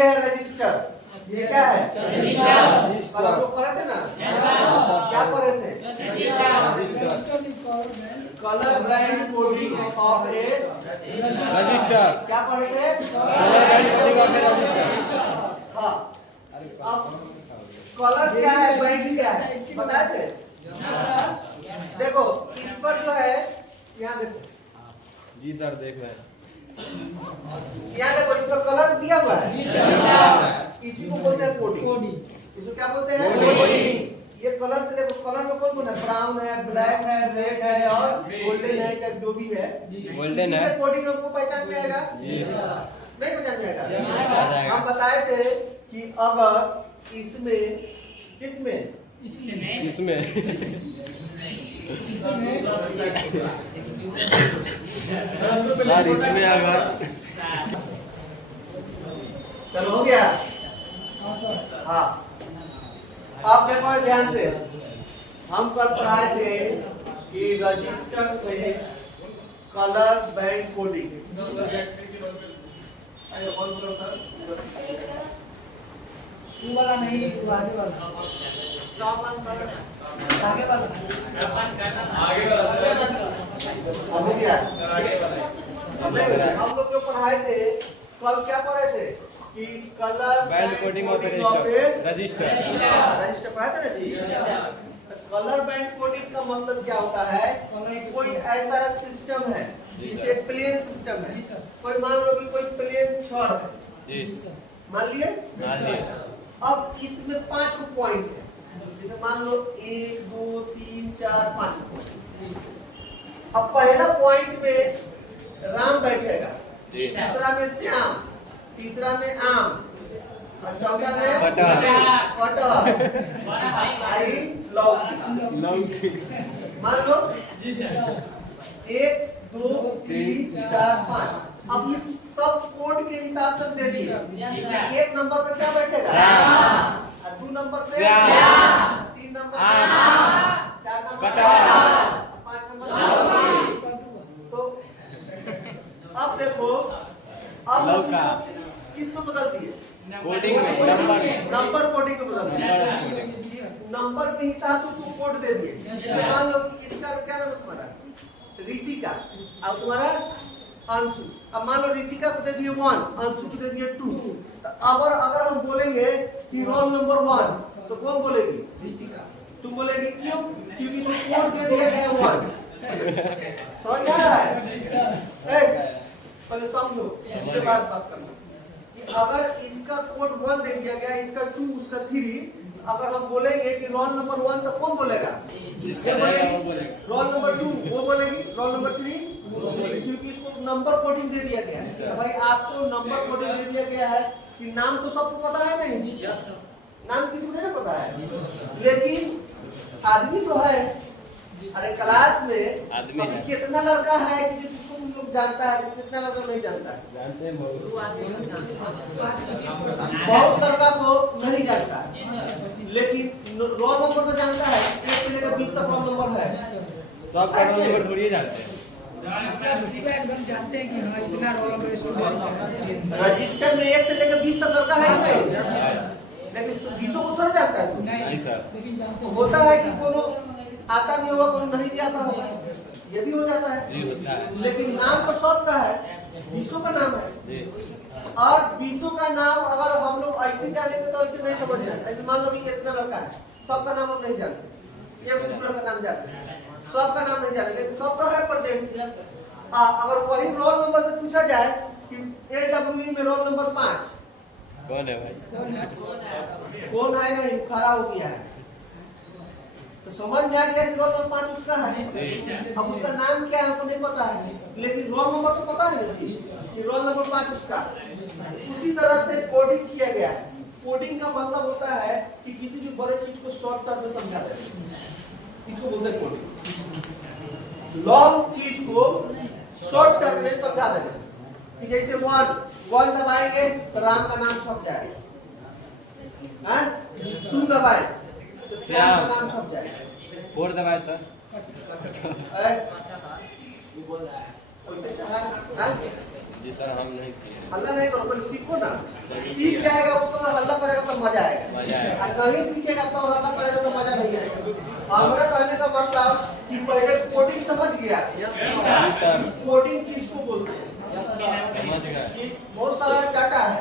ये है रजिस्टर, ये क्या है रजिस्टर। कल आप लोग पढ़े थे ना, क्या पढ़े थे, colour band coding of A register. क्या पढ़े थे, colour band coding of A register. हाँ। अब कलर क्या है, बैंड क्या है बताए थे। देखो इस पर जो है, यहाँ देखो जी सर देख रहे हैं। यहाँ देखो इस पर कलर दिया हुआ है जी सर। इसी को बोलते हैं कोडिंग। इसको क्या बोलते हैं, कोडिंग। ये कलर से देखो, कलर में कौन कौन है, ब्राउन है, ब्लैक है, रेड है और गोल्डन है, या जो भी है गोल्डन है। कोडिंग हमको पहचान में आएगा, नहीं पहचान में आएगा। हम बताए थे कि अगर इसमें, किसमें, इसमें सर इसमें अगर चलो हो गया। हाँ आप देखो ध्यान से, हम कल पढ़ाए थे कि रजिस्टर में कलर बैंड कोडिंग। वाला नहीं, आगे वाला आगे वाला अब हो गया। हम लोग जो पढ़ाए थे कल, क्या पढ़े थे कि colour band coding of A register. Register पढ़ा था ना जी। कलर बैंड कोडिंग का मतलब क्या होता है कि कोई ऐसा सिस्टम है जिसे प्लेन सिस्टम है। कोई मान लो कि कोई प्लेन छड़ है, मान लिए। अब इसमें 5 पॉइंट है, जैसे मान लो 1 2 3 4 5। अब पहला पॉइंट में राम बैठेगा, दूसरा में श्याम, तीसरा में आम, और चौथा में कटहल, भाई लौकी। मान लो 1 2 3 4 5। अब इस सब कोड के हिसाब से दे दिए। 1 नंबर पे क्या बैठेगा, 2 नंबर पे, 3 नंबर पे, 4 नंबर पे, 5 नंबर पे। तो अब देखो, अब किसको बदल दिए, कोडिंग में नंबर कोडिंग को बदल दिए। नंबर के हिसाब से उसको कोड दे दिए। मान लो कि इसका क्या नाम है तुम्हारा, रितिका, अब तुम्हारा अंशु। अब मान लो रितिका को दे दिए 1, अंशु को दे दिए 2। तो अगर हम बोलेंगे कि रोल नंबर 1, तो कौन बोलेगी, रितिका। तुम बोलेगी क्यों, क्योंकि इसको कोड दे दिया गया 1। समझ आ रहा है, पहले समझो उसके बाद बात करना कि अगर इसका कोड 1 दे दिया गया, इसका 2, उसका 3, अगर हम बोलेंगे कि रोल नंबर 1, तो कौन बोलेगा, रोल नंबर 2 वो बोलेगी, रोल नंबर 3 क्योंकि इसको नंबर कोडिंग दे दिया गया है। तो भाई आपको नंबर कोडिंग दे दिया गया है कि नाम तो सबको पता है नहीं, नाम किसी को नहीं पता है, लेकिन आदमी तो है। अरे क्लास में अभी कितना लड़का है कि जिसको तुम लोग जानता है, कितना लड़का नहीं जानता है, जानते हैं बहुत लड़का को नहीं जानता है, लेकिन रोल नंबर तो जानता है। 1 से लेकर 20 तक रोल नंबर है, सब का रोल नंबर थोड़ी जानते हैं। एकदम जानते हैं कि हाँ इतना रोल नंबर स्टूडेंट रजिस्टर में 1 से लेकर 20 तक लड़का है नहीं, लेकिन 20 को थोड़ा जानता है। नहीं सर, लेकिन जानते हैं। होता है कि कोनो आता भी होगा, कोनो नहीं भी आता होगा, ये भी हो जाता है। जी होता है। लेकिन नाम तो सबका है, 20 का नाम है। और 20 का नाम अगर हम लोग ऐसे जानेंगे तो ऐसे नहीं समझ में। ऐसे मान लो कि इतना लड़का है, सबका नाम हम नहीं जानते, एक दूसरे का नाम जानते हैं, सबका नाम नहीं जाने, लेकिन सबका है प्रेजेंट। अगर वही रोल नंबर से पूछा जाए कि LWE में रोल नंबर 5 कौन है भाई, कौन है, नहीं खड़ा हो गया है, तो समझ में आ गया कि रोल नंबर 5 उसका है। अब उसका नाम क्या है हमको नहीं पता है, लेकिन रोल नंबर तो पता है ना कि रोल नंबर 5 उसका। उसी तरह से कोडिंग किया गया है। कोडिंग का मतलब होता है कि किसी भी बड़े चीज को शॉर्ट टर्म में समझा देना, इसको बोलते हैं कोडिंग। लॉन्ग चीज को शॉर्ट टर्म में समझा देना कि जैसे 1 दबाएंगे तो राम का नाम छप जाएगा, 2 दबाए तो श्याम का नाम छप जाएगा, 4 दबाए तो बोल रहा है जी सर हम नहीं किए। हल्ला नहीं करो, पहले सीखो ना। सीख जाएगा उसको बाद हल्ला करेगा तो मजा आएगा, और नहीं सीखेगा तो हल्ला करेगा तो मजा नहीं आएगा। हमारा कहने का मतलब कि पहले कोडिंग समझ गया, कोडिंग किसको बोलते हैं, समझ गए। कि बहुत सारा डाटा है,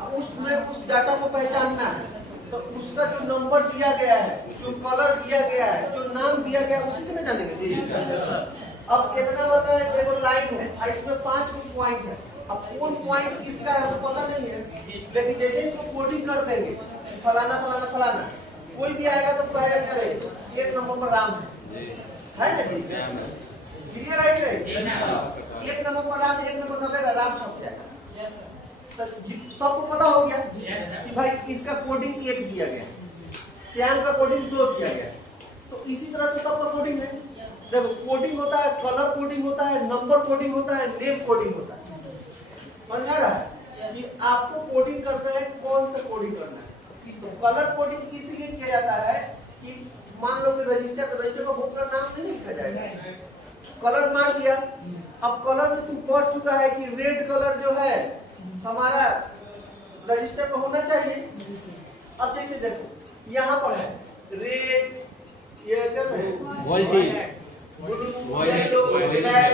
अब उसमें उस डाटा को पहचानना है, तो उसका जो नंबर दिया गया है, जो कलर दिया गया है, जो नाम दिया गया है, उसी से ना जानेंगे। अब इतना बड़ा एगो लाइन है, इसमें 5 पॉइंट है, अब कौन पॉइंट किसका है हमको पता नहीं है, लेकिन जैसे ही इसको कोडिंग कर देंगे फलाना फलाना फलाना, कोई भी आएगा तो कहेगा करे 1 नंबर पर राम है ना जी, क्लियर है कि नहीं? 1 नंबर पर राम, 1 नंबर दबेगा राम छप जाएगा। तो सबको पता हो गया कि भाई इसका कोडिंग 1 दिया गया, श्याम का कोडिंग 2 दिया गया, तो इसी तरह से सबका कोडिंग है। देखो कोडिंग होता है, कलर कोडिंग होता है, नंबर कोडिंग होता है, नेम कोडिंग होता है। समझ आ रहा है कि आपको कोडिंग करना है, कौन सा कोडिंग करना है। तो कलर कोडिंग इसलिए किया जाता है कि मान लो कि रजिस्टर को बुक का नाम नहीं लिखा जाएगा, कलर मार दिया, अब कलर में तुम पढ़ चुका है कि रेड कलर जो है हमारा रजिस्टर में होना चाहिए। अब जैसे देखो यहाँ पर है रेड, ये क्या है VoLTE yellow black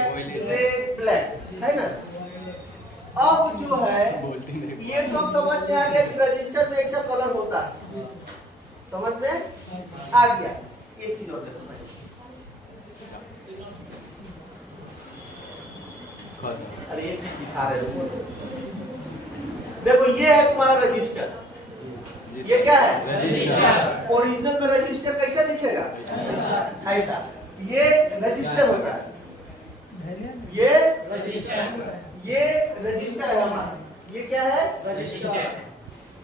red black, है ना। अब जो है ये कब समझ में आ गया कि रजिस्टर में ऐसा कलर होता है, समझ में आ गया। एक चीज और देखो, अरे एक चीज दिखा रहे हो, देखो ये है तुम्हारा रजिस्टर, ये क्या है रजिस्टर। ओरिजिनल में रजिस्टर कैसे लिखेगा, ऐसा, ये रजिस्टर होता है, ये रजिस्टर है हमारा, ये क्या है रजिस्टर।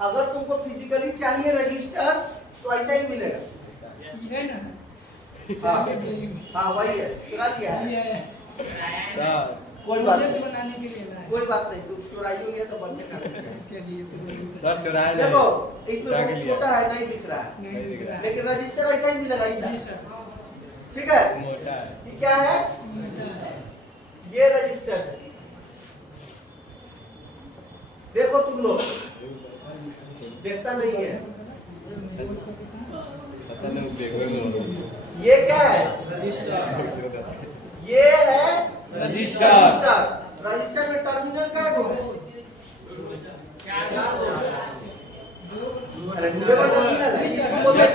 अगर तुमको फिजिकली चाहिए रजिस्टर तो ऐसा ही मिलेगा, ये है ना। हाँ वही है, चुरा लिया है, कोई बात नहीं, बनाने के लिए लाए। कोई बात नहीं, तुम चुराइयो लिया तो बनने का। चलिए सर चुराया नहीं। देखो इसमें बहुत छोटा है, नहीं दिख रहा है, नहीं दिख रहा है। लेकिन रजिस्टर ऐसा ही मिलेगा, जी ऐसा, सर। ठीक है। मोटा है। ये क्या है, ये रजिस्टर है। देखो तुम लोग देखता नहीं है, पता नहीं देखो ये क्या है, ये है रजिस्टर। रजिस्टर में टर्मिनल का है, अरे दूगो टर्मिनल है, इसको बोलते हैं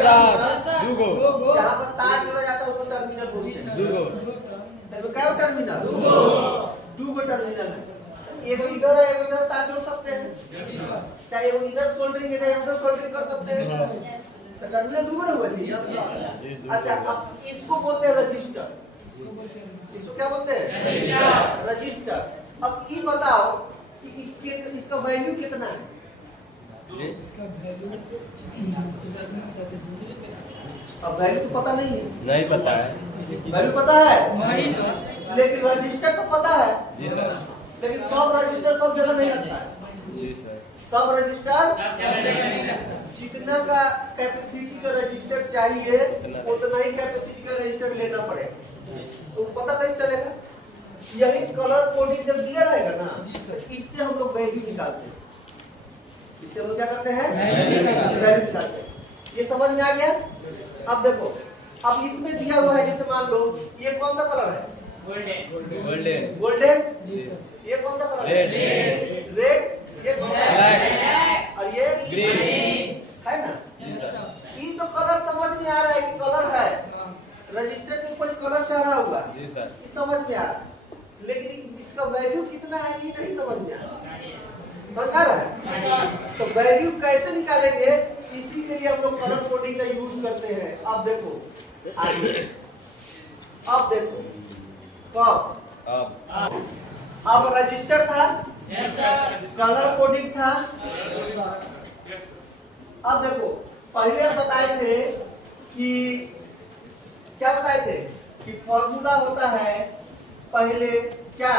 दूगो जहाँ पर तार जोड़ा जाता है उसको टर्मिनल बोलते हैं। दूगो देखो क्या है टर्मिनल, दूगो टर्मिनल है, एगो इधर है, एगो इधर तार जोड़ सकते हैं, चाहे एगो इधर सोल्डरिंग है, चाहे उधर सोल्डरिंग कर सकते हैं, तो टर्मिनल दूगो ना हुआ जी। अच्छा अब इसको बोलते हैं रजिस्टर, इसको क्या बोलते हैं रजिस्टर। अब ये बताओ कि इसका वैल्यू कितना है, अब वैल्यू तो पता नहीं है, नहीं पता है। वैल्यू पता है नहीं सर। लेकिन रजिस्टर तो पता है, जी सर। लेकिन सब रजिस्टर सब जगह नहीं लगता है। जी सर। सब रजिस्टर जितना का कैपेसिटी का रजिस्टर चाहिए उतना ही कैपेसिटी का रजिस्टर लेना पड़ेगा, तो पता कैसे चलेगा। यही कलर कोडिंग जब दिया रहेगा ना, तो इससे हम लोग वैल्यू निकालते हैं, इससे हम लोग क्या करते हैं वैल्यू निकालते हैं। ये समझ में आ गया। अब देखो, अब इसमें दिया हुआ है, जैसे मान लो ये कौन सा कलर है, गोल्डन। गोल्डन, जी सर। ये कौन सा कलर है, रेड, ये कौन सा है, और ये ग्रीन, है ना। ये तो कलर समझ में आ रहा है कि कलर है, रजिस्टर के ऊपर कलर चढ़ा हुआ है, जी सर। ये समझ में आ रहा है, लेकिन इसका वैल्यू कितना है ये नहीं समझ में आ रहा है। तो वैल्यू कैसे निकालेंगे, इसी के लिए हम लोग कलर कोडिंग का यूज करते हैं। अब देखो आगे, अब देखो कब, अब रजिस्टर था, कलर कोडिंग था। अब देखो पहले हम बताए थे कि क्या बताए थे कि फॉर्मूला होता है पहले क्या,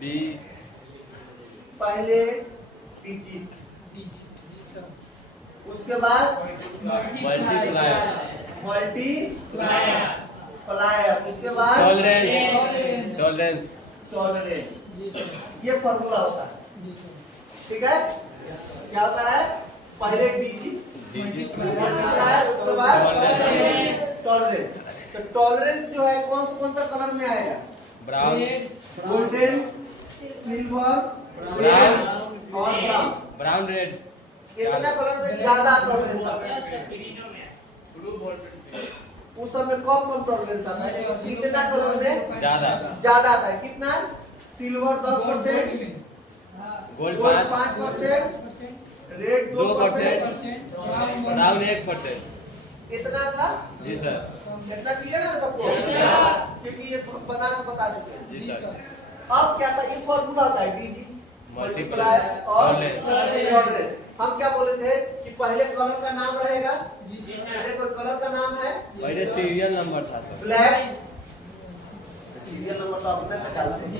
बी पहले डिजिट, जी सर। उसके बाद मल्टीप्लायर, मल्टीप्लायर, उसके बाद टॉलरेंस, टॉलरेंस, जी सर। ये फॉर्मूला होता है, जी सर। ठीक है। क्या होता है, पहले डिजिट मल्टीप्लाई, उसके बाद टॉलरेंस। तो टॉलरेंस जो है कौन सा कलर में आएगा, ब्राउन, गोल्डन, सिल्वर, ब्राउन और ब्राउन। Brown red. कितना कलर में ज्यादा टॉलरेंस आता है, उस समय कम टॉलरेंस आता है, कितना कलर में ज्यादा आता है, कितना, silver 10%, gold gold 5%, 5%, red 2%, brown 1%। इतना था जी सर। इतना क्लियर है ना सबको, Yes, sir। क्योंकि ये बना के बता देते हैं। जी सर। अब क्या था, ये फॉर्मूला होता है डिजिट मल्टीप्लाई मल्टीप्लाई और टॉलरेंस। हम क्या बोले थे कि पहले कलर का नाम रहेगा, जी सर। पहले कोई कलर का नाम है, पहले सीरियल नंबर था सर। ब्लैक, सीरियल नंबर तो अपने से डालते हैं,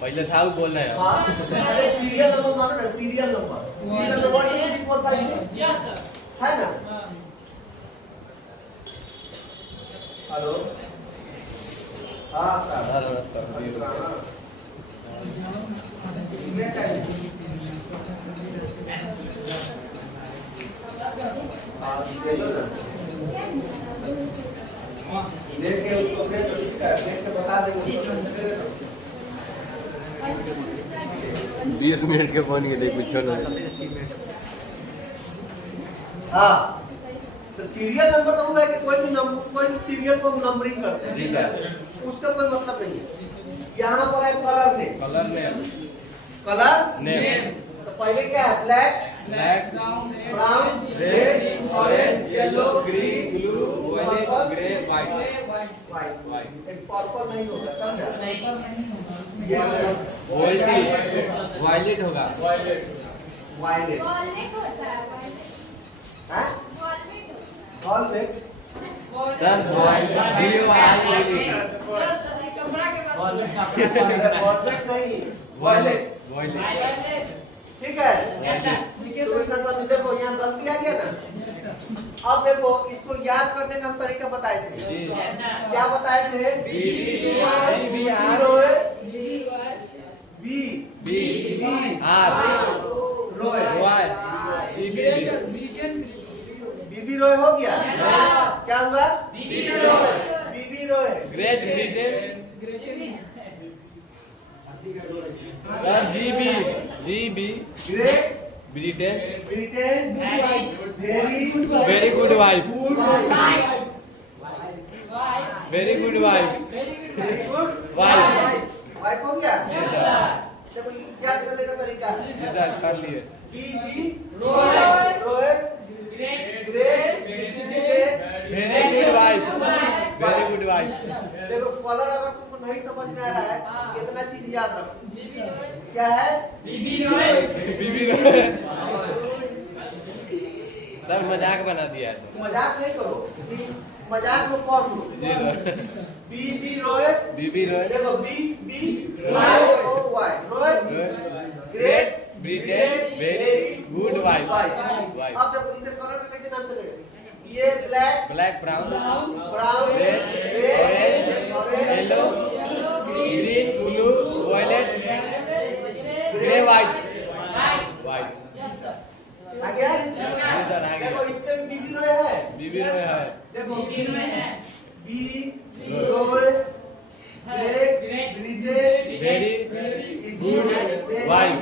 पहले था वो बोल रहे हैं। हाँ, पहले सीरियल नंबर मानो ना, सीरियल नंबर 1 2 3 4 5 6 है ना। हेलो, हाँ लेके उसको दे दो, ठीक है, देख के बता देंगे उसको। 20 मिनट के फोन ये देख पूछो ना। हाँ, तो सीरियल नंबर तो वो है कि कोई सीरियल को नंबरिंग करते हैं, जी सर। उसका कोई मतलब नहीं है। यहाँ पर है colour name, colour name, colour name, तो पहले क्या है, black, black, brown, red, orange, yellow, green, blue, violet, grey, white. White. एक पर्पल नहीं होगा, समझा? ये वायलेट होगा। वायलेट, हाँ, वायलेट, सर वायलेट वायलेट नहीं, वायलेट, वायलेट। ठीक है। तो इतना सब देखो, यहाँ गलती आ गया ना। अब देखो, इसको याद करने का हम तरीका बताए थे, क्या बताए थे, बीबी रॉय हो गया, क्या हुआ, BB Roy, Great Britain. Sir GB Great Britain. Britain, very good wife. Very good wife. Wife. Wife हो गया। देखो याद करने का तरीका है, जी सर कर लिए। BB Roy, Great Britain, very good wife. Very good wife. देखो कलर अगर तुमको नहीं समझ में आ रहा है, इतना चीज याद रखो, क्या है, बीबी सर मजाक बना दिया है। मजाक नहीं करो, मजाक में पढ़ लो। जी sir. BB Roy, BB Roy, देखो B Y O Y, Roy Great Britain, very good wife. Wife. अब देखो इससे कलर का कैसे नाम चलेगा, ये black, black, brown, brown, red, orange, yellow, green, blue, violet, grey, white. White. आ गया। जी सर आ देखो गया। इसमें बीबी रॉय है, बीबी रॉय है। देखो B Roy, Great Britain, very good wife. Wife.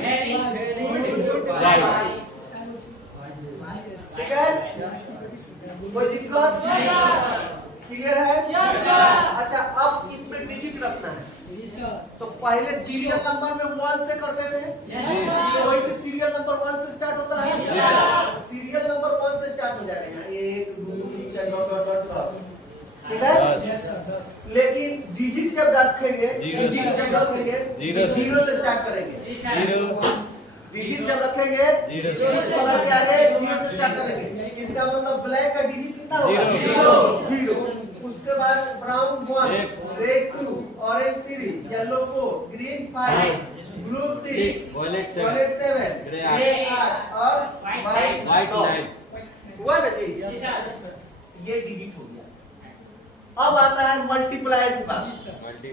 ठीक है, कोई दिक्कत, क्लियर है। अच्छा, अब इसमें डिजिट रखना है, तो पहले सीरियल नंबर में 1 से करते थे, कोई भी सीरियल नंबर 1 से स्टार्ट होता है, सीरियल नंबर 1 से स्टार्ट हो जाएगा, 1 2 3 4 डॉट डॉट डॉट डॉट, ठीक है। लेकिन डिजिट जब रखेंगे, डिजिट जब रखेंगे, जीरो से स्टार्ट करेंगे, जीरो। डिजिट जब रखेंगे, इस कलर के आगे जीरो से स्टार्ट करेंगे, इसका मतलब ब्लैक का डिजिट कितना होगा, जीरो। उसके बाद brown 1, red 2, orange 3, yellow 4, green 5, blue 6, violet 7, grey grey 8 और व्हाइट 9। हुआ ना जी, ये डिजिट हो गया। अब आता है मल्टीप्लायर की बात।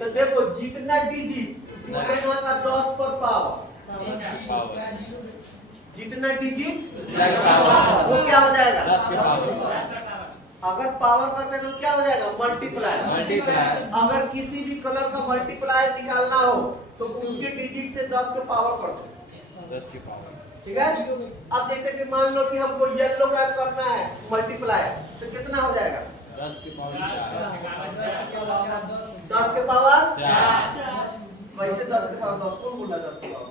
तो देखो जितना डिजिट मैंने कहा था 10 पर पावर, जितना डिजिट वो क्या हो जाएगा 10 के पावर। अगर पावर करते हैं तो क्या हो जाएगा मल्टीप्लायर। अगर किसी भी कलर का मल्टीप्लायर निकालना हो तो उसके डिजिट से 10 के पावर कर दो, 10 के पावर। ठीक है। अब जैसे कि मान लो कि हमको येलो का करना है मल्टीप्लायर, तो कितना हो जाएगा 10 के पावर 10 के पावर 4। वैसे 10 के पावर 10 कौन बोल रहा है 10 के पावर?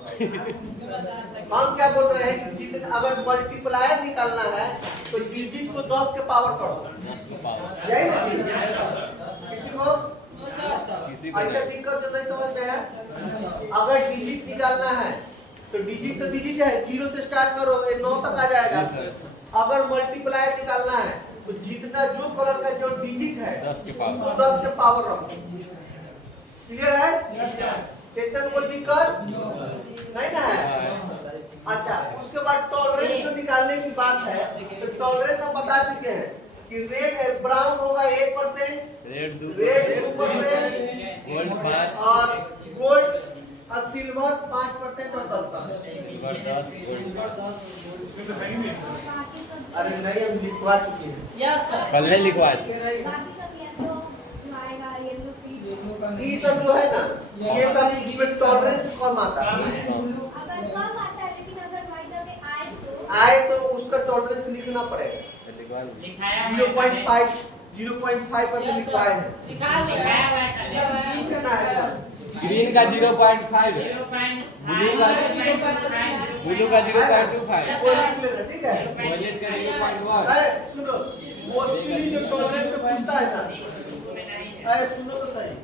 हम क्या बोल रहे हैं कि अगर मल्टीप्लायर निकालना है तो डिजिट को 10 के पावर कर दो, 10 के पावर। यही ना जी? किसी को किसी को ऐसा दिक्कत जो नहीं समझ गया, अगर डिजिट निकालना है तो डिजिट है, 0 से स्टार्ट करो, ये 9 तक आ जाएगा। अगर मल्टीप्लायर निकालना है तो जितना जो कलर का जो डिजिट है 10 के पावर। उसको 10 के पावर रखो। क्लियर है? इतना कोई दिक्कत नहीं ना है? अच्छा, उसके बाद टॉलरेंस जो निकालने की बात है तो टॉलरेंस हम बता चुके हैं कि रेड ब्राउन होगा 1%, रेड 2%, गोल्ड 5 और गोल्ड और सिल्वर 5% और 10%। Silver 10 gold. अरे नहीं, हम लिखवा चुके हैं। कल है लिखवाए ये सब जो है ना, ये सब इसमें टॉलरेंस कम आता है। आए तो उसका टॉलरेंस लिखना पड़ेगा 0.5 पर लिखवाए हैं। कितना है? ग्रीन का 0.5 है, ब्लू का 0.25, वो लिख लेना, ठीक है। वायलेट का 0.1। अरे सुनो, मोस्टली जो टॉलरेंस पूछता है ना, अरे सुनो तो सही,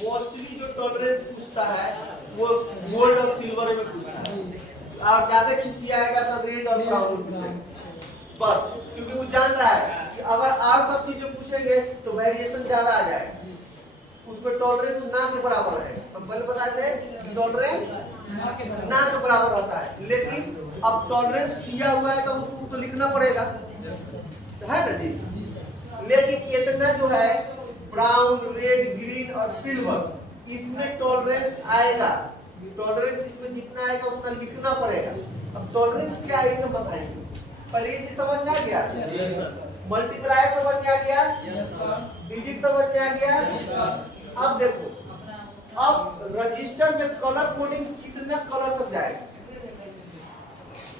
मोस्टली जो टॉलरेंस पूछता है वो गोल्ड और सिल्वर में पूछता है, और ज्यादा खिसियाएगा तो रेड और ब्राउन में पूछेगा बस, क्योंकि वो जान रहा है कि अगर और सब चीजें पूछेंगे तो वेरिएशन ज्यादा आ जाएगा। उसमें टॉलरेंस ना के बराबर है, हम पहले बताते हैं टॉलरेंस ना के बराबर होता है, लेकिन अब टॉलरेंस दिया हुआ है तो उसको तो लिखना पड़ेगा, है ना जी? लेकिन इतना जो है ब्राउन, रेड, ग्रीन और सिल्वर, इसमें टॉलरेंस आएगा, टॉलरेंस इसमें जितना आएगा उतना लिखना पड़ेगा। अब टॉलरेंस क्या है हम बताएंगे। पर ये चीज समझ में आ गया, मल्टीप्लायर समझ में आ गया, डिजिट समझ में आ गया। अब देखो, अब रजिस्टर में कलर कोडिंग कितना कलर तक जाएगा?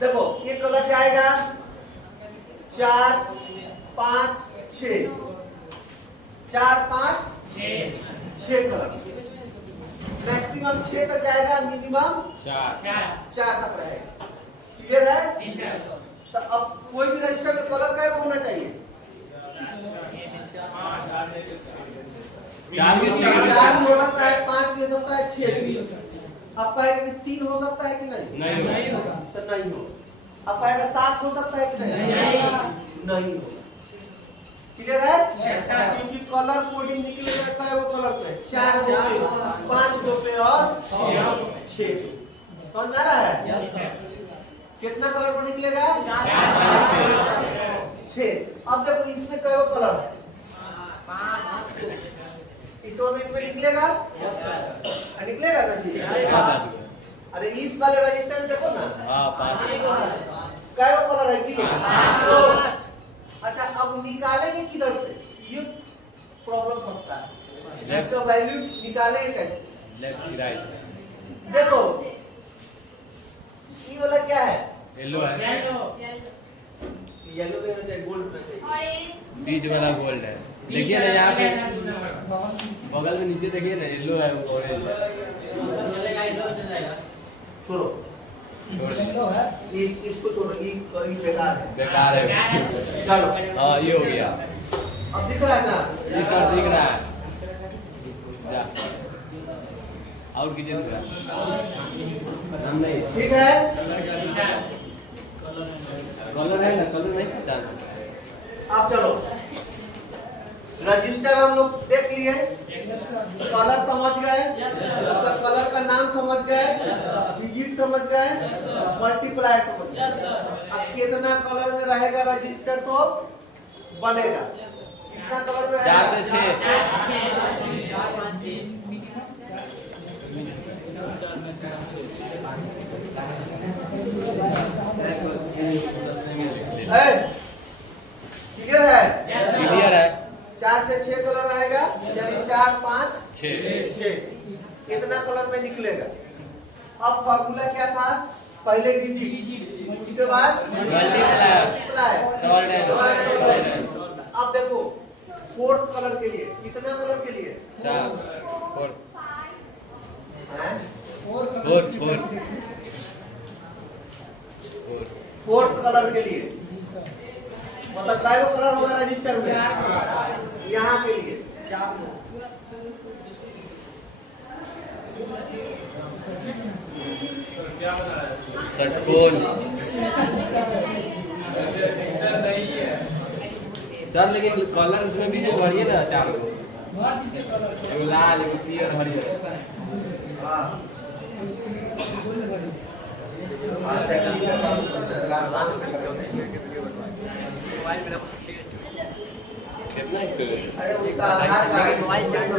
देखो ये कलर जाएगा 4 5 6, 4 5 6 कलर, मैक्सिमम 6 तक जाएगा, मिनिमम 4 तक रहेगा। क्लियर है? तो अब कोई भी रजिस्टर में कलर का होना चाहिए 4 भी हो सकता है, 5 भी हो सकता है, 6 भी। अब कहेगा कि 3 हो सकता है कि नहीं होगा, तो नहीं हो। अब कहेगा 7 हो सकता है कि नहीं हो। क्लियर है? क्योंकि कलर कोडिंग निकले जाता है वो कलर पे 4 पे, 5 पे और 6 पे। समझ आ रहा है? कितना कलर को निकलेगा? 6। अब देखो इसमें कई कलर है, 5। इसको तो इसमें निकलेगा, निकलेगा ना जी? अरे इस वाले रजिस्टर में देखो ना, 5 कई कलर है कि 5। अच्छा, अब निकालेंगे किधर से, ये प्रॉब्लम फंसता है, इसका वैल्यू निकालेंगे कैसे? Left right. देखो ये वाला क्या है? येलो है, येलो लेना चाहिए, गोल्ड होना चाहिए। बीच वाला गोल्ड है। देखिए ना यहाँ पे बगल में नीचे देखिए ना, येलो है, ऑरेंज है। छोड़ो, इसको छोड़ो, ये बेकार है, बेकार है। चलो हाँ ये हो गया, अब दिख रहा है ना? ये सब दिख रहा है। जा और कीजिए थोड़ा। ठीक है, कलर है ना, कलर नहीं पहचान। अब चलो रजिस्टर हम लोग देख लिए, कलर समझ गए, उसका कलर का नाम समझ गए, डिजिट समझ गए, मल्टीप्लायर समझ गए। अब कितना कलर में रहेगा रजिस्टर तो बनेगा, कितना कलर में 4 से 6। क्लियर है? क्लियर है। 4 से 6 कलर आएगा, यानी 4 5 6 इतना कलर में निकलेगा। अब फॉर्मूला क्या था? पहले डिजिट, उसके बाद मल्टीप्लाई। अब देखो फोर्थ कलर के लिए कितना कलर के लिए? 4 फोर्थ कलर के लिए मतलब काय को कलर होगा रजिस्टर में? यहाँ के लिए 4 षटकोण। सर लेकिन कलर उसमें भी जो भरिए ना 4 को, एगो लाल एगो पीयर हरियर। कितना स्टोरेज? अरे उसका Aadhaar card mobile charge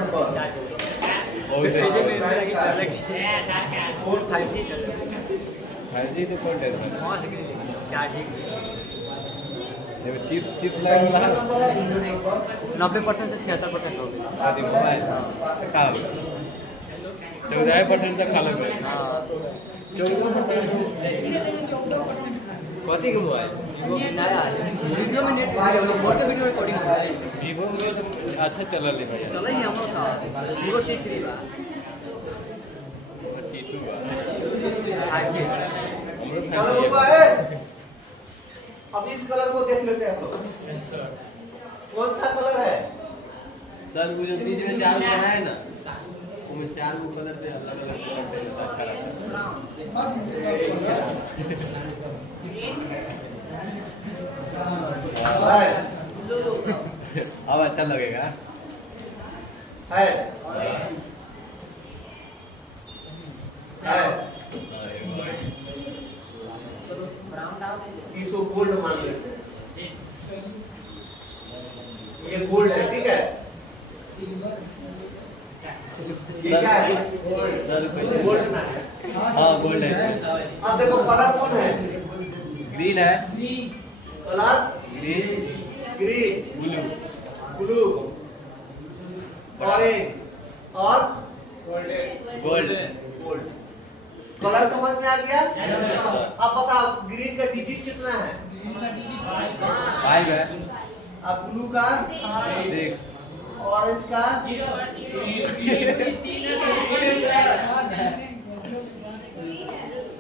four 5G चल रहा है। 5G तो कौन दे रहा वहाँ से चार्जिंग है? चिप्स लगा है 90% से 76% हो गया। आदि मोबाइल का 14% तक खा लगे। 14% कथी के मोबाइल? नया वीडियो में नेट बहुत वीडियो रिकॉर्डिंग हो रहा है। वीवो में अच्छा चल रही भाई। चल ही हम लोग का वीवो T3 बा। T2 बा। चलो बाबा अब इस कलर को देख लेते हैं हम लोग। कौन सा कलर है? सर वो जो बीच में 4 कलर है ना, उसमें 4 कलर से अलग अलग से करते हैं तो अच्छा लगता है। अब अच्छा लगेगा। है इसको गोल्ड मान लेते हैं। ये गोल्ड है, ठीक है? ये क्या है? गोल्ड ना है। हाँ गोल्ड है। अब देखो कलर कौन है? ग्रीन है। Colour green, green, blue, blue, orange और गोल्ड। गोल्ड। कलर समझ में आ गया? अब बताओ ग्रीन का डिजिट कितना है? 5 है। अब ब्लू का 6, ऑरेंज का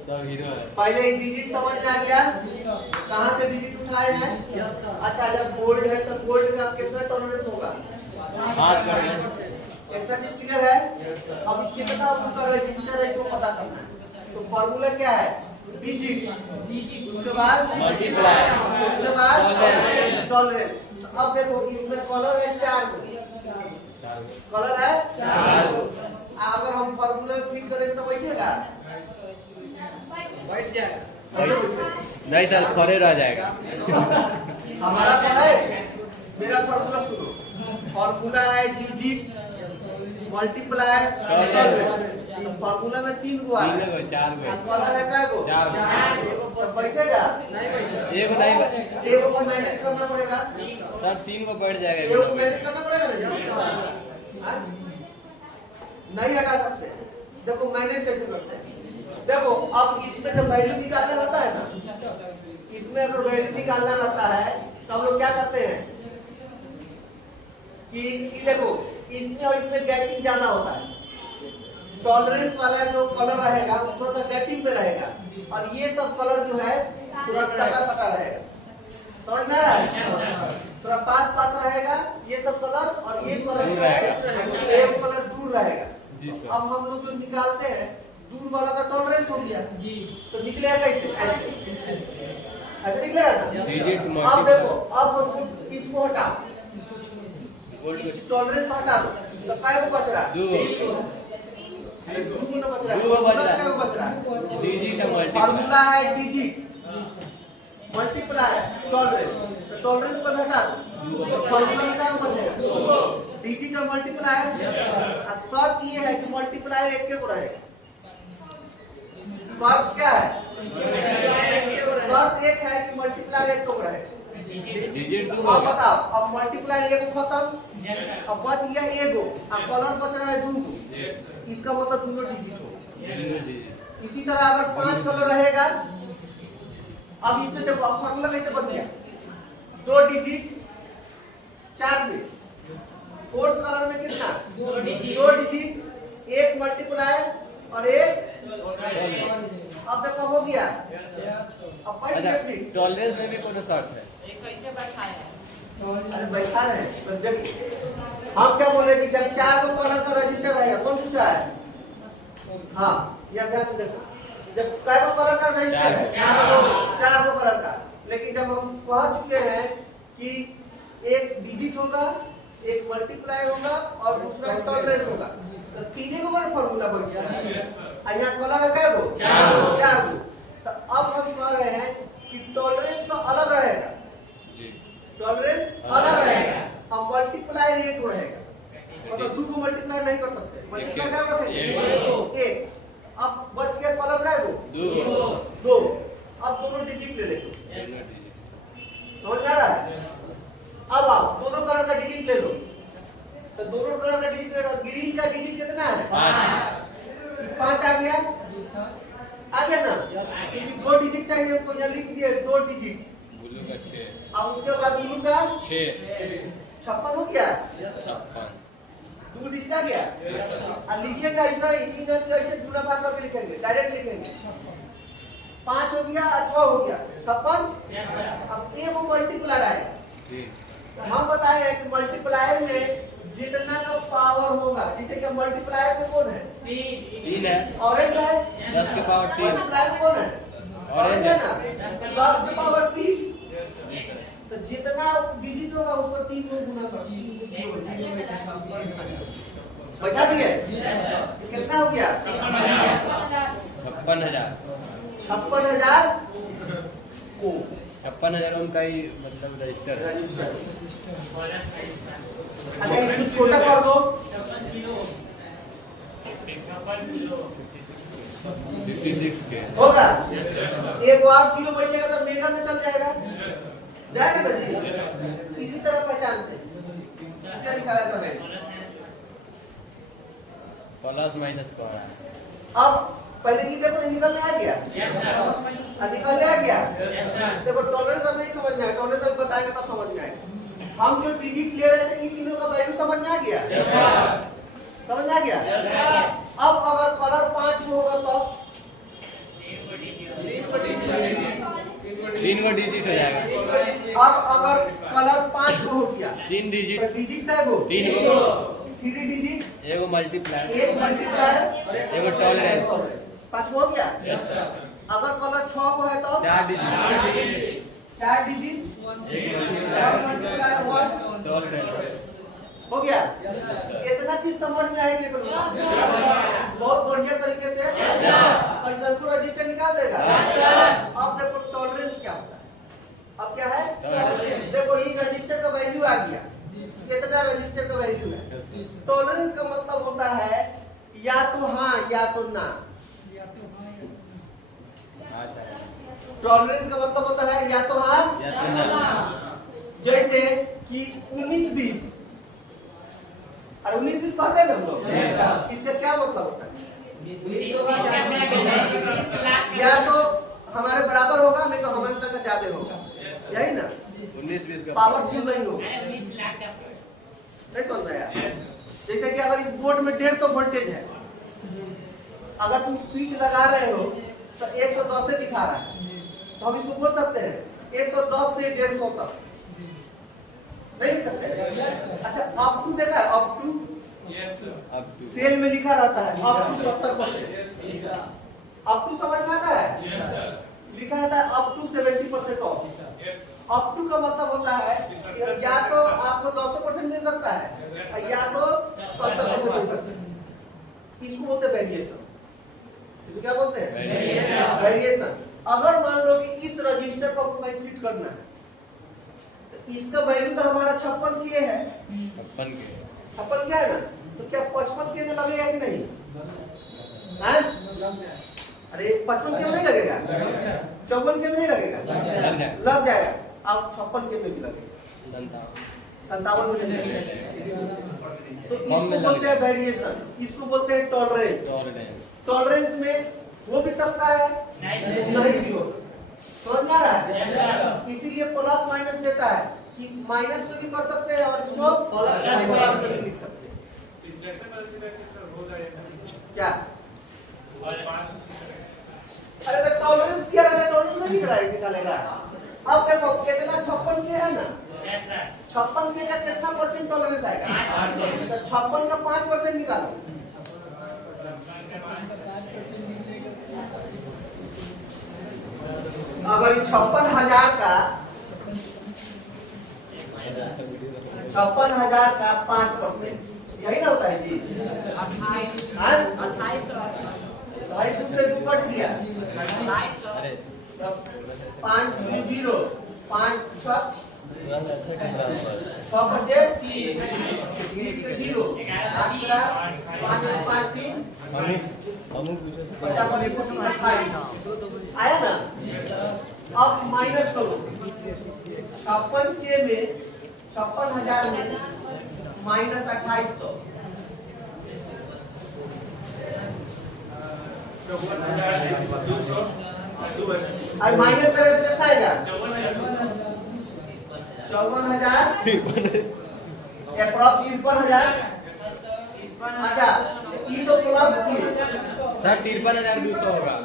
सब हीरो है। पहले एक डिजिट समझ में आ गया? कहाँ से डिजिट उठाए हैं? अच्छा जब गोल्ड है तो गोल्ड का कितना टॉलरेंस होगा? 8%। इतना चीज क्लियर है? अब इसके पता आपको रजिस्टर है, इसको पता करना है। तो फॉर्मूला क्या है? डिजिट, उसके बाद मल्टीप्लाई, उसके बाद टॉलरेंस। अब देखो इसमें कलर है 4 कलर है 4। अगर हम फॉर्मूला फिट करेंगे तो बैठेगा? बैठ जाएगा। कैसे बैठेगा? नहीं सर खड़े रह जाएगा। हमारा क्या है? मेरा फॉर्मूला सुनो। फॉर्मूला है डिजिट मल्टीप्लाई टॉलरेंस। तो फॉर्मूला में 3 गो आ रहा है। 4 गो। कलर है काय गो? 4 तो बैठेगा? नहीं बैठेगा। एक नहीं, एक को मैनेज करना पड़ेगा। सर 3 को बैठ जाएगा। एक को मैनेज करना पड़ेगा ना जी? हाँ? नहीं हटा सकते। देखो मैनेज कैसे करते हैं। देखो अब इसमें जब वैल्यू निकालना रहता है ना, इसमें अगर वैल्यू निकालना रहता है तो हम लोग क्या करते हैं कि देखो इसमें और इसमें गैपिंग ज्यादा होता है। टॉलरेंस वाला जो कलर रहेगा वो थोड़ा सा गैपिंग पे रहेगा और ये सब कलर जो है थोड़ा सटा सटा रहेगा। समझ में आ रहा है? थोड़ा पास पास रहेगा ये सब कलर और ये कलर जो है एक कलर दूर रहेगा। अब हम लोग जो निकालते हैं दूर वाला का टॉलरेंस हो गया तो निकलेगा कैसे? ऐसे निकलेगा ना? अब देखो अब इसको हटा, टॉलरेंस हटा दो तो काय को बच रहा है? 2 बच रहा है। Digit multiply. फार्मूला है डिजिट मल्टीप्लाई टॉलरेंस। तो टॉलरेंस को हटा दो तो फार्मूला में क्या बचेगा? डिजिट और मल्टीप्लाई। शर्त ये है कि मल्टीप्लायर एक के को रहेगा। शर्त क्या है? शर्त एक है कि मल्टीप्लायर एक को रहे। डिजिट दो अब बताओ, अब मल्टीप्लायर एक को खत्म, अब बच गया एगो, अब कलर बच रहा है 2 को, इसका मतलब दोनों डिजिट हो। इसी तरह अगर 5 कलर रहेगा, अब इसमें देखो अब फॉर्मूला कैसे बन गया, 2 डिजिट 4 में, फोर्थ कलर में कितना 2 डिजिट, 1 मल्टीप्लायर और 1, अब देखो हो गया। अब पढ़ लिया टॉलरेंस में भी कोई शर्त है? अरे बैठा रहे तो देखिए, हम क्या बोले कि जब 4 को कलर का रजिस्टर रहेगा, कौन पूछा है? हाँ, ये ध्यान से देखो, जब काय को कलर का रजिस्टर है 4 को कलर का, लेकिन जब हम कह चुके हैं कि एक डिजिट होगा, एक मल्टीप्लायर होगा और दूसरा टॉलरेंस होगा, तो तीनों को बड़ा फार्मूला बन गया। यहाँ कलर है काय को 4 को, तो अब हम कह रहे हैं कि टॉलरेंस तो अलग रहेगा, टॉलरेंस अलग रहेगा, अब मल्टीप्लायर एक रहेगा, मतलब 2 को मल्टीप्लाई नहीं कर सकते, मल्टीप्लाई क्या करते हैं 1, अब बच गया कलर का है 2, अब दोनों डिजिट ले लेते, समझ आ रहा है? अब आप दोनों कलर का डिजिट ले लो, तो दोनों कलर का डिजिट ले लो, ग्रीन का डिजिट कितना है 5 आ गया ना, क्योंकि 2 डिजिट चाहिए हमको, यहाँ लिख दिए 2 डिजिट, ब्लू का 6, अब उसके बाद ब्लू का 6, 56 हो गया, 2 डिजिट आ गया, और लिखिएगा ऐसा ही ना कि ऐसे गुना भाग करके लिखेंगे, डायरेक्ट लिखेंगे, 5 हो गया 6 हो गया 56। अब एक वो मल्टीप्लायर आएगा, तो हम बताए हैं कि मल्टीप्लायर में जितना का पावर होगा, जैसे कि मल्टीप्लायर में कौन है 3 है, ऑरेंज है, 10 की पावर 3, मल्टीप्लायर में कौन है ऑरेंज है है ना, 10 की पावर 3, तो जितना डिजिट होगा उस पर 3 को गुना कर, बचा दिए, कितना हो गया 56,000 को 56,000 उनका ही मतलब रजिस्टर है। अच्छा इसको छोटा कर दो, 56 के होगा, एक और किलो बैठेगा तो मेगा में चल जाएगा, जाएगा ना जी, इसी तरह पहचानते हैं, इससे निकाला था मैंने। प्लस माइनस का अब पहले ये देखो निकल में आ गया, निकल में आ गया, देखो टॉलरेंस अब नहीं समझ में आया, टॉलरेंस अब बताएंगे तब समझ में आएगा। हम जो डिजिट ले रहे थे इन तीनों का वैल्यू समझ में आ गया, समझ में आ गया। अब अगर कलर 5 होगा तो 3 को डिजिट हो जाएगा। अब अगर कलर 5 को हो गया 3 डिजिट, तो डिजिट क्या हो 3 को 3 डिजिट, एगो मल्टीप्लाई, एक मल्टीप्लायर, एगो टॉलरेंस, 5 हो गया। अगर कलर 6 को है तो 4 डिजिट, 4 डिजिट, एक मल्टीप्लायर 1 टॉलरेंस हो गया। इतना चीज समझ में आएगी बहुत बढ़िया तरीके से, ऐसा को रजिस्टर निकाल देगा। अब देखो टॉलरेंस क्या होता है, अब क्या है देखो ये रजिस्टर का वैल्यू आ गया, कितना रजिस्टर का वैल्यू है। टॉलरेंस का मतलब होता है या तो हाँ या तो ना, टॉलरेंस का मतलब होता है या तो हाँ या तो ना। जैसे कि 19-20, और 19-20 कहते हैं ना हम लोग, इसका क्या मतलब होता है या तो हमारे बराबर होगा नहीं तो हमारे तक ज्यादा होगा, यही ना 19-20 का पावरफुल नहीं होगा, नहीं समझ में आया। जैसे कि अगर इस बोर्ड में 150 वोल्टेज है, अगर तुम स्विच लगा रहे हो तो 110 से दिखा रहा है, तो हम इसको बोल सकते हैं 110 से 150 तक, नहीं लिख सकते। अच्छा अप टू देखा है, अप टू सेल में लिखा रहता है अप टू 70%, अप टू समझ में आता है, लिखा रहता है up to 70% off. Up to का मतलब होता है या तो आपको 200% मिल सकता है या तो 70% मिल सकता है, इसको बोलते हैं वेरिएशन। इसको क्या बोलते हैं वेरिएशन। अगर मान लो कि इस रजिस्टर को आपको कहीं फिट करना है, इसका वैल्यू तो हमारा 56 के है, 56 क्या है ना, तो क्या 55 के में लगेगा कि नहीं है? अरे 55 के में नहीं लगेगा, 54 के में नहीं लगेगा, लग जाएगा। अब 56 के में भी लगेगा, 57 में नहीं लगेगा। तो इसको बोलते हैं वेरिएशन, इसको बोलते हैं टॉलरेंस। टॉलरेंस में हो भी सकता है, नहीं भी हो सकता। समझ में आ रहा है? इसीलिए प्लस माइनस देता है कि माइनस में भी कर सकते हैं और इसको प्लस में भी लिख सकते हैं। क्या? अरे तो टॉलरेंस दिया है, टॉलरेंस में निकालेगा। अब देखो कितना 56 के है ना, 56 के का कितना परसेंट टॉलरेंस आएगा? तो 56 का 5% निकालो। अगर 56,000 का 5% यही ना होता है जी? 28 भाई दूसरे ऊपर दिया 5 0 5 7 6 बचे 20 के 0 5 3 आया ना। अब माइनस करो 56 के में 56,000 में माइनस 2800 और माइनस करें तो कितना आएगा? 54,000 अप्रॉक्स 53,000। अच्छा ये तो प्लस की सर 53,200 होगा।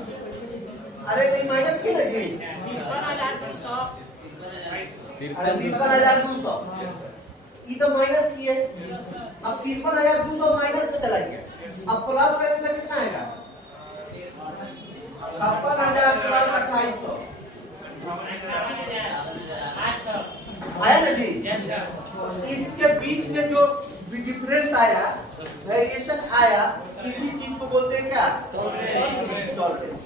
अरे नहीं माइनस की ना जी, 53,200 ये तो माइनस की है। अब 53,200 माइनस में चला गया, अब प्लस करेंगे तो कितना आएगा? 56,000 प्लस 2800 आया ना जी। इसके बीच में जो डिफरेंस आया, वेरिएशन आया, किसी चीज को बोलते हैं क्या? टॉलरेंस।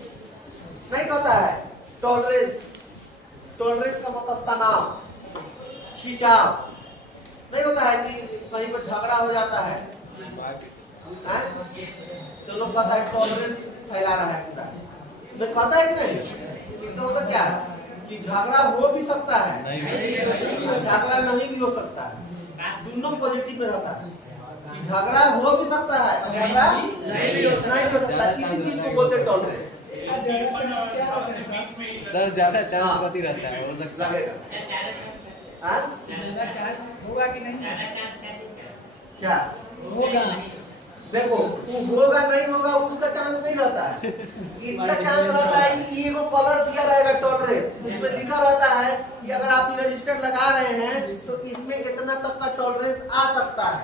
नहीं कहता है टॉलरेंस। टॉलरेंस का मतलब तनाव, खिंचाव नहीं होता है कि कहीं पर झगड़ा हो जाता है, तो लोग कहता है टॉलरेंस फैला रहा है पूरा, तो कहता है कि नहीं? इसका मतलब क्या है कि झगड़ा हो भी सकता है, झगड़ा नहीं भी हो सकता है, दोनों पॉजिटिव में रहता है कि झगड़ा हो भी सकता है और झगड़ा नहीं भी हो सकता है। इसी चीज को बोलते हैं टॉलरेंस। सर ज्यादा चांस पति रहता है, हो सकता है। चांस होगा कि नहीं? क्या होगा? देखो वो होगा नहीं होगा उसका चांस नहीं रहता है, इसका चांस रहता है कि ये को कलर दिया रहेगा टॉलरेंस, उसमें लिखा रहता है कि अगर आप रजिस्टर लगा रहे हैं तो इसमें इतना तक का टॉलरेंस आ सकता है।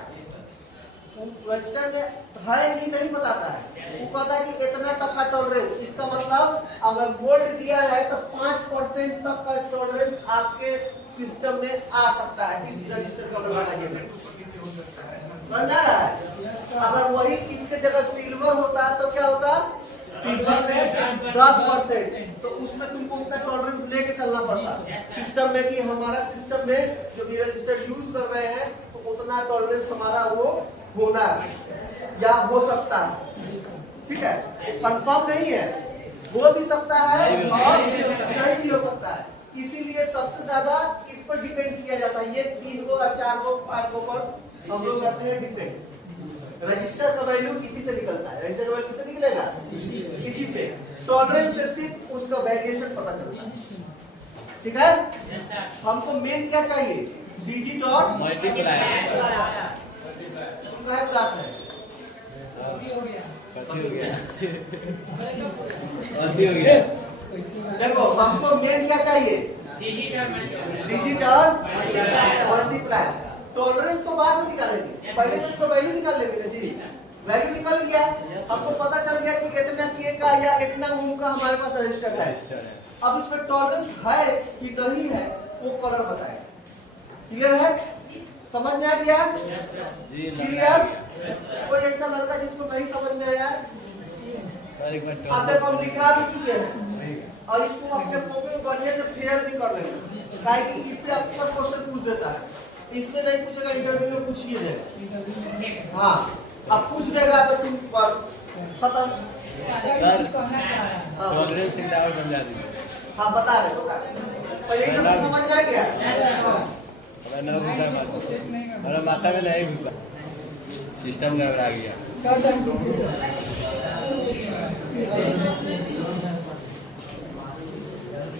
रजिस्टर में है ही नहीं बताता है, वो कहता है कि इतना तक का टॉलरेंस। इसका मतलब अगर गोल्ड दिया है तो 5% तक का टॉलरेंस आपके सिस्टम में आ सकता है इस रजिस्टर को लगाने से। समझ आ रहा है? अगर वही इसके जगह सिल्वर होता तो क्या होता? सिल्वर में 10%, तो उसमें तुमको उतना टॉलरेंस लेके चलना पड़ता सिस्टम में कि हमारा सिस्टम में जो भी रजिस्टर यूज कर रहे हैं तो उतना टॉलरेंस हमारा वो होना या हो सकता है। ठीक है, कंफर्म नहीं है, हो भी सकता है और नहीं भी हो सकता है। इसीलिए सबसे ज्यादा इस पर डिपेंड किया जाता है। ये 3 को 4 को 5 को पर हम लोग करते हैं डिपेंड। रजिस्टर का वैल्यू किसी से निकलता है, रजिस्टर का वैल्यू किससे निकलेगा? इसी से। टॉलरेंस से सिर्फ उसका वेरिएशन पता चलता है। ठीक है, हमको मेन क्या चाहिए? डिजिट और मल्टीप्लाई। उनका है क्लास में देखो हमको मेन क्या चाहिए? डिजिट और मल्टीप्लाई। टॉलरेंस तो बाद में निकालेंगे, पहले तो इसका वैल्यू निकाल लेंगे ना जी। वैल्यू निकल गया, हमको पता चल गया कि इतना के का या इतना ओम का हमारे पास रजिस्टर है। अब इसमें टॉलरेंस है कि नहीं है वो कलर बताएगा। क्लियर है? समझ में आ गया? क्लियर? कोई ऐसा लड़का जिसको नहीं समझ में आया? अब तक हम लिखा भी चुके हैं और इसको अपने कॉपी में बढ़िया से फेयर भी कर लेंगे, ताकि इससे अक्सर क्वेश्चन पूछ देता है। इसमें नहीं पूछेगा, इंटरव्यू में पूछ ही देगा। हाँ, अब पूछ देगा तो तुम बस खत्म। सर कुछ कहना चाह रहा है। हाँ, टॉलरेंस इंटरवल समझा दीजिए। हाँ बता रहे पहले ही सब समझ में आ गया। हमारा ना घुसा हमारा माथा में नहीं घुसा, सिस्टम गड़बड़ा गया। Sir thank you sir.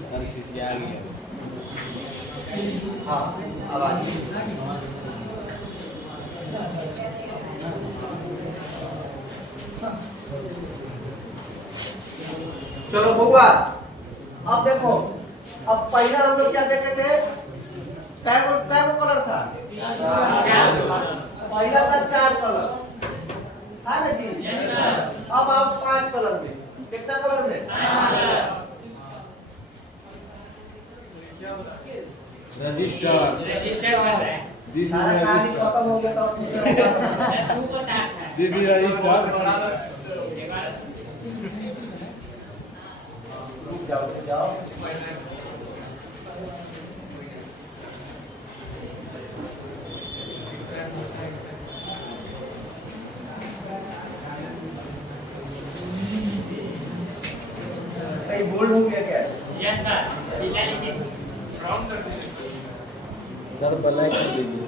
Sir खिसिया गया। हाँ अब आ गया। चलो बुआ, अब देखो, अब पहला हम लोग क्या देखे थे, कै को कलर था, पहला था 4 कलर, है ना जी? अब आप 5 कलर में, कितना कलर में? रजिस्टर सारा कहानी खत्म हो गया तो दिस इज रजिस्टर। जाओ कहीं बोल्ड हो गया क्या? यस सर, रॉन्ग कर दीजिए। सर ब्लैक कर दीजिए।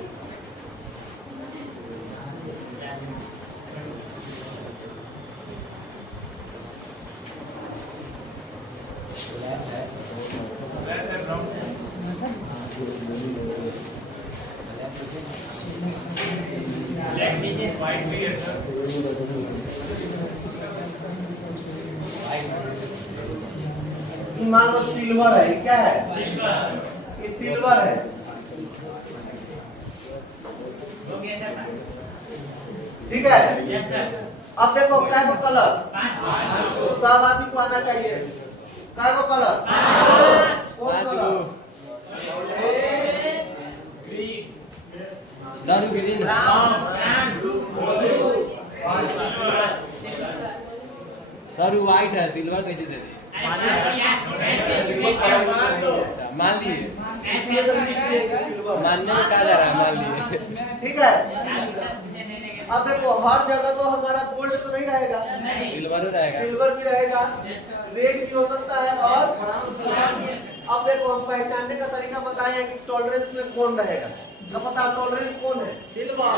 ब्लैक दीजिए, व्हाइट भी है सर। ये मान लो सिल्वर है, ये क्या है? सिल्वर। ये सिल्वर है, हो गया सर। ठीक है? Yes sir. अब देखो क्या को कलर, 5 सब आदमी को आना चाहिए। क्या को कलर? कौन पाँच कलर? को दारू ग्रीन दारू व्हाइट है, सिल्वर कैसे दे दे? सिल्वर कलर इसमें नहीं है। मान लिए, इसलिए तो लिख दिए कि सिल्वर। मानने में क्या जा रहा है, मान लिए। ठीक है? अब देखो हर जगह तो हमारा गोल्ड तो नहीं रहेगा, सिल्वर रहेगा। सिल्वर भी रहेगा, रेड भी हो सकता है, और अब देखो हम पहचानने का तरीका बताए हैं कि टॉलरेंस में कौन रहेगा। तो पता टॉलरेंस कौन है? सिल्वर।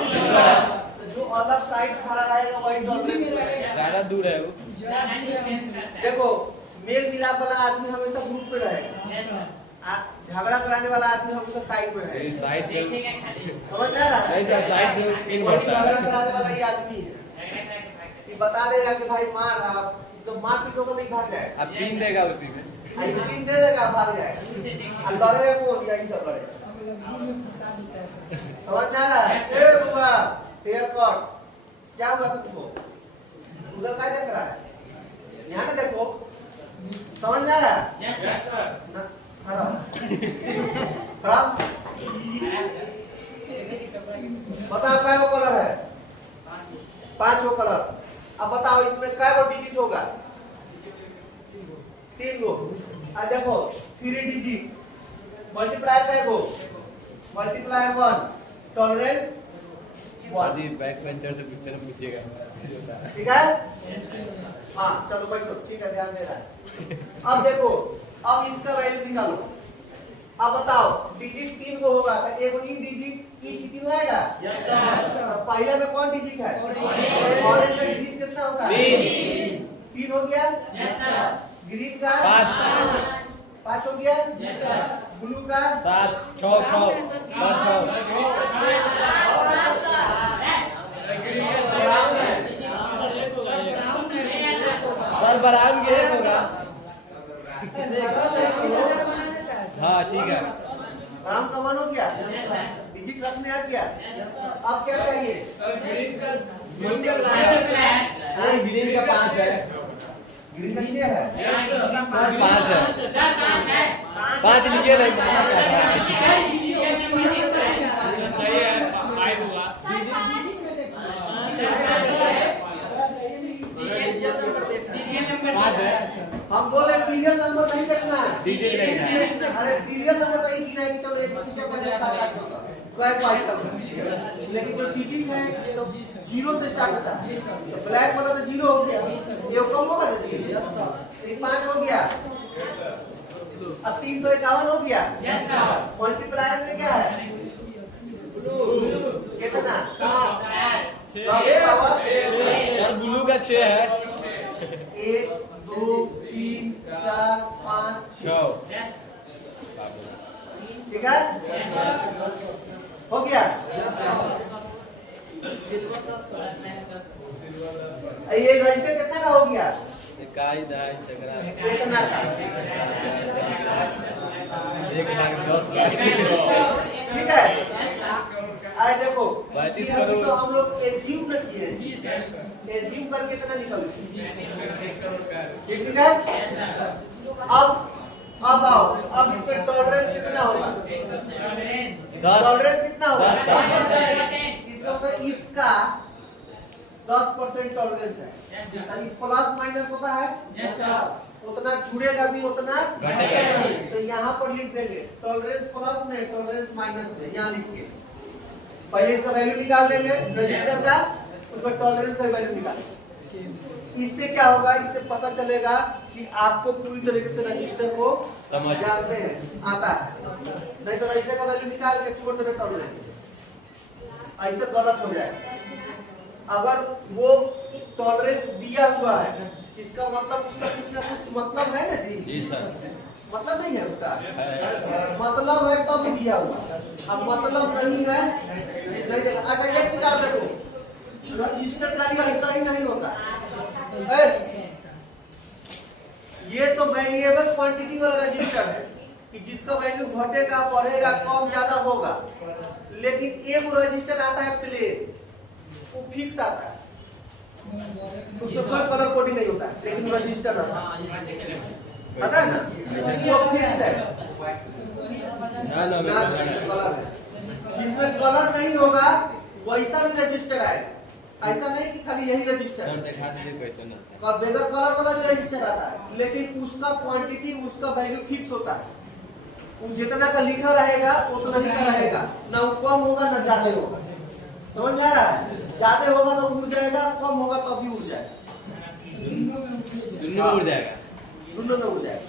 जो अलग साइड खड़ा रहेगा वही टॉलरेंस रहेगा। ज्यादा दूर है वो। देखो मेल मिलाप वाला आदमी हमेशा ग्रुप में रहेगा, झगड़ा कराने वाला आदमी हमेशा साइड में रहेगा। साइड से समझ में आ रहा है? नहीं सर, साइड से पिन वही बढ़ता झगड़ा है। कराने वाला ही आदमी है, ये बता देगा कि भाई मार, आप तो मार पीट होगा नहीं भाग जाएगा, अब पिन देगा उसी में। आई पिन दे देगा भाग जाएगा। अब लड़ेगा कौन? यही सब लड़ेगा। समझ में आ रहा है? ए बुआ, हेयर कट क्या हुआ तुमको? उधर क्या देख रहा है? यहाँ ना देखो। समझ में आ रहा है? Yes sir. ना खड़ा हो। खड़ा हो। बताओ क्या वो कलर है? 5 गो कलर। अब बताओ इसमें क्या गो डिजिट होगा? 3 गो। अब देखो 3 डिजिट मल्टीप्लाई क्या गो? Multiply 1 tolerance 1। आदि बैक पेंचर से पूछिएगा। ठीक है? हाँ चलो बैठो, ठीक है, ध्यान दे रहा है। अब देखो, अब इसका वैल्यू निकालो। अब बताओ डिजिट 3 गो होगा तो एगो ई डिजिट ई कितना आएगा? Yes sir. पहला में कौन डिजिट है? ऑरेंज में डिजिट कितना होता है? 3 हो गया। Yes sir. ग्रीन का 5 हो गया। Yes sir. ब्लू का 7 6 ब्राउन है। सर बराबर ये होगा। हाँ ठीक है। ब्राउन का 1 हो गया। डिजिट रखने आ गया। अब क्या चाहिए? ग्रीन का 5 है। ग्रीन का 6 है। 5 है। 5 लिखिए नहीं। सही है, 5 हुआ। हम बोले सीरियल नंबर नहीं देखना है। डिजिट नहीं है। अरे सीरियल नंबर तो एक ही नहीं कि चलो एक क्या बजे 7 8 होगा। स्क्वायर आइटम है, लेकिन जो डिजिट है तो 0 से स्टार्ट होता है। तो ब्लैक वाला तो 0 हो गया, ये कम होगा ना जी? 5 हो गया, अब 351 हो गया। मल्टीप्लायर में क्या है? कितना? यार ब्लू का 6 है। 1 2 3 4 5 6 ठीक है, हो गया। ये रजिस्टर कितना का हो गया? इकाई दहाई चकरा कितना का? 1,10,000 ठीक है, आज देखो 32 अभी करोड़। तो हम लोग एज्यूम न किए, जी सर। एज्यूम करके कितना निकल ठीक है। अब आओ, अब इसमें टॉलरेंस कितना होगा? टॉलरेंस कितना होगा? 10%। इसका 10% टॉलरेंस है, यानी प्लस माइनस होता है, उतना जुड़ेगा भी उतना घटेगा। तो यहाँ पर लिख देंगे टॉलरेंस प्लस में, टॉलरेंस माइनस में, यहाँ लिख के पहले इसका वैल्यू निकाल लेंगे रजिस्टर का, उसमें टॉलरेंस का वैल्यू निकाल। इससे क्या होगा? इससे पता चलेगा कि आपको पूरी तरीके से रजिस्टर को समझ जानते हैं, आता है। नहीं तो रजिस्टर का वैल्यू निकाल के छोड़ देना टॉलरेंस, ऐसे गलत हो जाएगा। अगर वो टॉलरेंस दिया हुआ है, इसका मतलब उसका कुछ ना कुछ मतलब है ना जी? जी सर। मतलब नहीं है उसका, है। मतलब है तब दिया हुआ। अब मतलब नहीं है, नहीं देगा। अच्छा एक चीज आप देखो, रजिस्टर खाली ऐसा ही नहीं होता है। ये तो वेरिएबल क्वांटिटी वाला रजिस्टर है कि जिसका वैल्यू घटेगा, बढ़ेगा, कम ज्यादा होगा। लेकिन एक रजिस्टर आता है प्लेन, वो फिक्स आता है, उसमें कोई कलर कोडिंग नहीं होता है, लेकिन रजिस्टर आता है, पता है ना? वो फिक्स है, ना ना कलर है। जिसमें कलर नहीं होगा वैसा भी रजिस्टर आएगा। ऐसा नहीं कि खाली यही रजिस्टर है, दिखा दीजिए कैसे ना और बगैर कलर वाला भी रजिस्टर आता है, लेकिन उसका क्वांटिटी, उसका वैल्यू फिक्स होता है। वो जितना का लिखा रहेगा उतना ही का रहेगा, ना वो कम होगा ना ज्यादा होगा। समझ में आ रहा है? ज्यादा होगा तो उड़ जाएगा, कम होगा तो भी उड़ जाएगा, दोनों उड़ जाएगा। दोनों में उड़ जाएगा।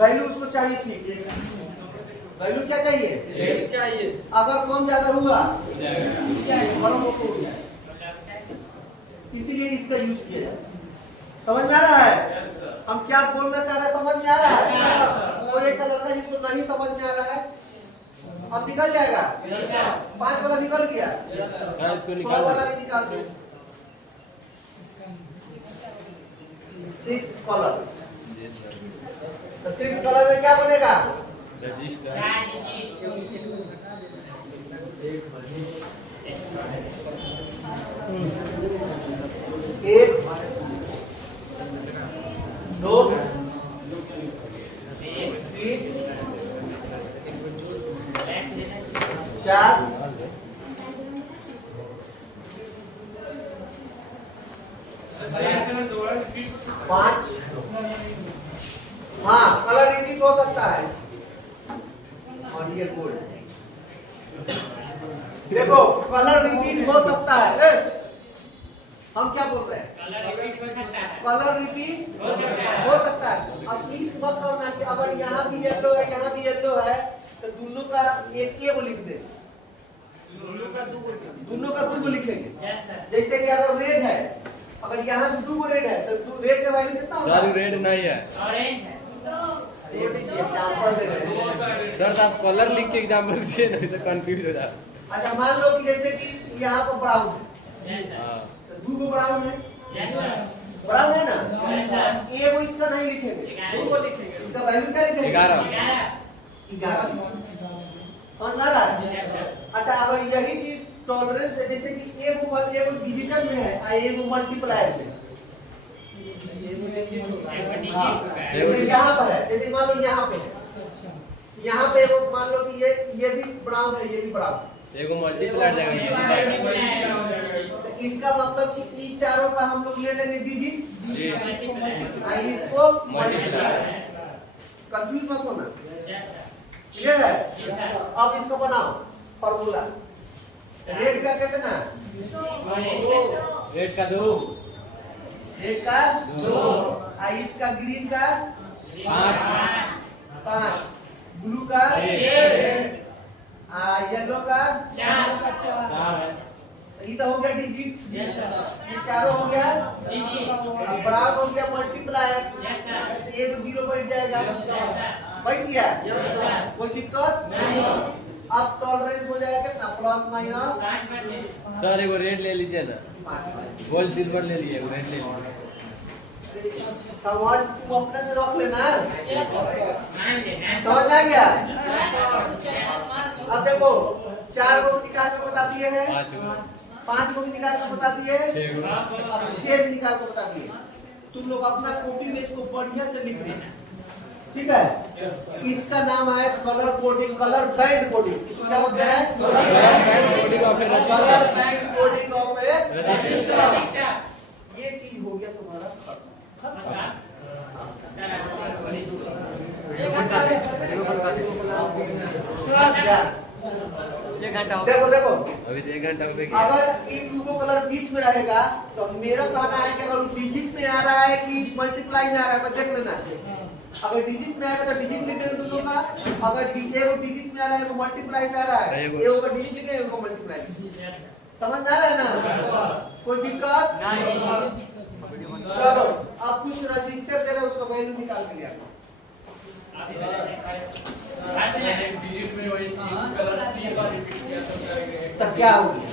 वैल्यू उसको चाहिए ठीक, वैल्यू क्या चाहिए? चाहिए। अगर कम ज्यादा हुआ बड़ा मोटा उड़ जाएगा, इसीलिए इसका यूज किया जाए। समझ में आ रहा है हम क्या बोलना चाह रहे हैं? समझ में आ रहा है? कोई ऐसा लड़का जिसको नहीं समझ में आ रहा है, अब निकल जाएगा। 5 वाला निकल गया, हाँ, इसको 6 निकाल वाला दो। भी निकाल दो। 6 कलर, जी सर। तो 6 कलर में क्या बनेगा? रजिस्टर 1 2 3 4 5। हाँ, कलर रिपीट हो सकता है। और ये गोल्ड, देखो कलर रिपीट हो सकता है। हम क्या बोल रहे हैं? कलर रिपीट हो सकता है। अब ये मत करना कि अगर यहाँ भी येलो है, यहाँ भी येलो है, तो दोनों का एक को लिख दे, दोनों का दो को लिखेंगे। जैसे कि अगर रेड है, अगर यहाँ भी 2 रेड है, तो रेड का वैल्यू कितना होगा? सर रेड नहीं है एग्जाम्पल दे रहे हैं। सर, आप कलर लिख के एग्जाम्पल दीजिए ना, इससे कंफ्यूज हो जाए। अच्छा मान लो कि जैसे कि यहाँ पर ब्राउन है, हाँ, तो 2 ब्राउन है, ब्राउन है ना? ए वो इसका नहीं लिखेंगे, 2 को लिखेंगे। इसका वैल्यू क्या लिखेंगे? 11 समझ में आ रहा है? अच्छा अगर यही चीज टॉलरेंस है, जैसे कि ए वो डिजिटल में है, ए वो मल्टीप्लायर में, हाँ, जैसे यहाँ पर है, जैसे मान लो यहाँ पे है, यहाँ पे वो मान लो कि ये भी ब्राउन है, ये भी ब्राउन, एगो मल्टीप्लायर जगह तो इसका मतलब कि ई चारों का हम लोग ले लेंगे डिजिट, जी इसको मल्टीप्लायर। कंफ्यूज मत होना, क्लियर है? अब इसको बनाओ, फॉर्मूला रेड का कितना रेड का 2 रेड का 2 आइस का ग्रीन का 5 ब्लू का 6 येलो का 4 ये तो हो गया डिजिट यस सर ये चारों हो गया डिजिट अब ब्राउन हो गया मल्टीप्लायर यस सर तो ये तो 0 बैठ जाएगा यस सर बैठ गया यस सर कोई दिक्कत नहीं अब टॉलरेंस हो जाएगा कितना प्लस माइनस 60% सर एगो रेड ले लीजिए ना 5 गोल्ड सिल्वर ले लिए रेड ले लीजिए समझ तुम अपने से रख लेना मान लेना समझ में आ गया अब देखो 4 को निकाल के बता दिए हैं 5 को निकाल के बता दिए 6 निकाल के बता दिए तुम लोग अपना कॉपी में इसको बढ़िया से लिख लेना ठीक है इसका नाम है colour coding colour band coding इसको क्या बोलते हैं कलर बैंड कोडिंग ऑफ ए ये चीज हो गया तुम्हारा क्या? एक घंटा हो देखो देखो अभी तो 1 घंटा हो गया अगर इन दोनों कलर बीच में रहेगा तो मेरा कहना है कि अगर डिजिट में आ रहा है कि मल्टीप्लाई में आ रहा है तो देख लेना अगर डिजिट में आएगा तो डिजिट लिख देना दोनों का अगर एगो डिजिट में आ रहा है वो मल्टीप्लाई में आ रहा है एगो का डिजिट लिखे एगो मल्टीप्लाई समझ में आ रहा है ना कोई दिक्कत चलो अब कुछ रजिस्टर दे रहे हैं उसका वैल्यू निकाल के लिया डिजिट में वही कलर 3 बार रिपीट किया तो तब क्या हो गया